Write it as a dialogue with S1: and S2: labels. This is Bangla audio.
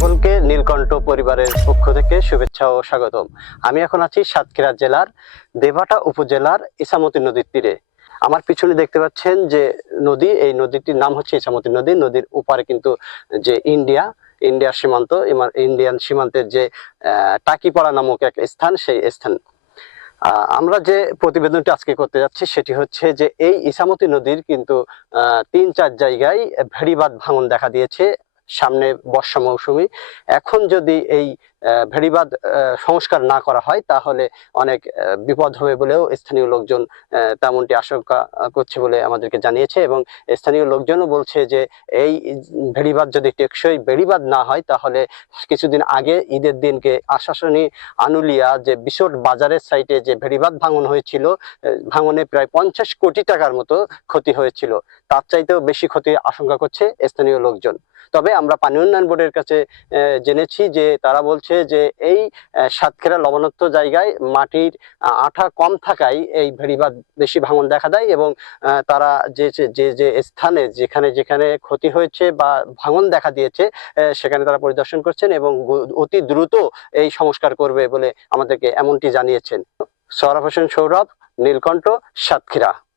S1: সকলকে নীলকণ্ঠ পরিবারের পক্ষ থেকে শুভেচ্ছা ও স্বাগতম। আমি এখন আছি সাতক্ষীরা জেলার দেবাটা উপজেলার ইসামতি নদীর তীরে। আমার পিছনে দেখতে পাচ্ছেন যে নদী, এই নদীটির নাম হচ্ছে ইসামতি নদী। নদীর উপারে কিন্তু যে ইন্ডিয়া, ইন্ডিয়ার সীমান্ত ইন্ডিয়ান সীমান্তের যে টাকিপাড়া নামক এক স্থান, সেই স্থান। আমরা যে প্রতিবেদনটি আজকে করতে যাচ্ছি, সেটি হচ্ছে যে এই ইসামতি নদীর কিন্তু তিন চার জায়গায় ভেড়িবাদ ভাঙন দেখা দিয়েছে। সামনে বর্ষা মৌসুমি। এখন যদি এই ভেড়িবাদ সংস্কার না করা হয়, তাহলে অনেক বিপদ হবে বলেও স্থানীয় লোকজন তেমনটি আশঙ্কা করছে বলে আমাদেরকে জানিয়েছে এবং স্থানীয় লোকজনও বলছে যে এই ভেড়িবাদ যদি টেকসই বেড়িবাদ না হয়, তাহলে কিছুদিন আগে ঈদের দিনকে আশাসনী আনুলিয়া যে বিশট বাজারের সাইটে যে ভেড়িবাদ ভাঙন হয়েছিল ভাঙনে প্রায় পঞ্চাশ কোটি টাকার মতো ক্ষতি হয়েছিল। তার চাইতেও বেশি ক্ষতি আশঙ্কা করছে স্থানীয় লোকজন। তবে আমরা পানি উন্নয়ন বোর্ডের কাছে জেনেছি যে তারা বলছে যে এই সাতক্ষীরা লবণাক্ত জায়গায় মাটির আঠা কম থাকায় এই ভেড়িবাদ বেশি ভাঙন দেখা দেয় এবং তারা যে, যে- যে স্থানে যেখানে যেখানে ক্ষতি হয়েছে বা ভাঙন দেখা দিয়েছে সেখানে তারা পরিদর্শন করছেন এবং অতি দ্রুত এই সংস্কার করবে বলে আমাদেরকে এমনটি জানিয়েছেন। সৌরভ হোসেন সৌরভ, নীলকণ্ঠ, সাতক্ষীরা।